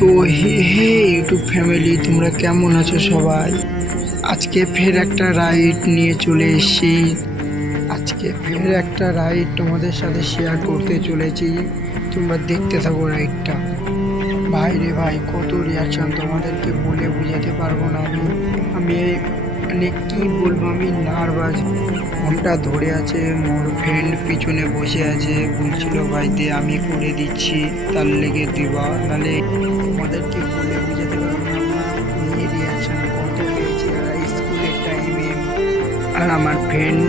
তো হে হে YouTube family, তোমরা কেমন আছো সবাই? আজকে ফের একটা রাইড নিয়ে চলে এসেছি। আজকে ফের একটা রাইড তোমাদের সাথে শেয়ার করতে চলেছি। তোমরা দেখতে থাকো রাইডটা। ভাই রে ভাই, কত রিয়াকশন তোমাদেরকে বলে বোঝাতে পারবো না। আমি মানে কি বলবো, আমি নার্ভাস। ফোনটা ধরে আছে, মোর ফ্রেন্ড পিছনে বসে আছে, বলছিল ভাই দে আমি করে দিচ্ছি, তার লেগে দিবা, নাহলে তোমাদেরকে বলে বোঝাতে পারবো না আমার মেয়ের রিয়াকশন কত পেয়েছে। আর স্কুলের টাইমে আর আমার ফ্রেন্ড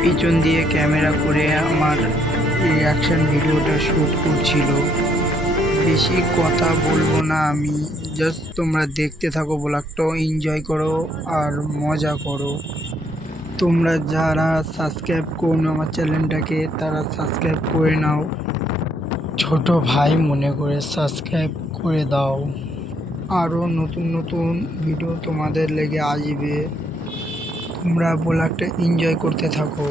পিছন দিয়ে ক্যামেরা করে আমার রিয়াকশন ভিডিওটা শ্যুট করছিল। বেশি কথা বলবো না আমি, জাস্ট তোমরা দেখতে থাকো, ব্লগটাও এনজয় করো আর মজা করো। তোমরা যারা সাবস্ক্রাইব করো আমার চ্যানেলটাকে, তারা সাবস্ক্রাইব করে নাও। ছোট ভাই মনে করে সাবস্ক্রাইব করে দাও। আরও নতুন নতুন ভিডিও তোমাদের লেগে আসবে। তোমরা ব্লগটা এনজয় করতে থাকো।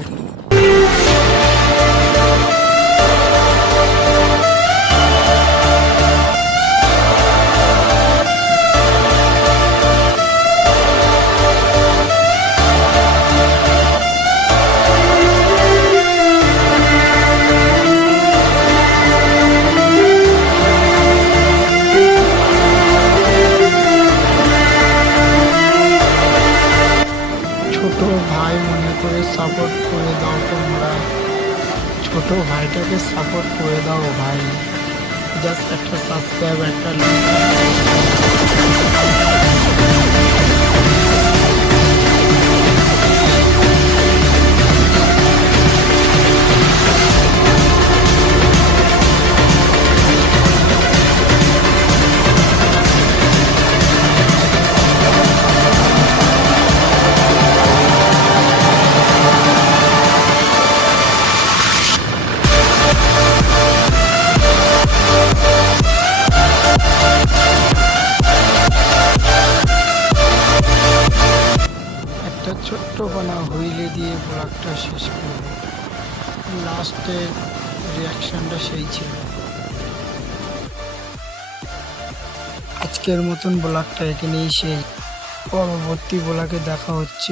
ছোট ভাই মনে করে সাপোর্ট করে দাও। তোমরা ছোট ভাইটাকে সাপোর্ট করে দাও ভাই। জাস্ট একটা সাবস্ক্রাইব, একটা ছোট্ট বানা হুইলে দিয়ে ব্লগটা শেষ করব। লাস্টের রিয়াকশনটা সেই ছিল। আজকের মতন ব্লগটা এখানেই শেষ। পরবর্তী ব্লগে দেখা হচ্ছে।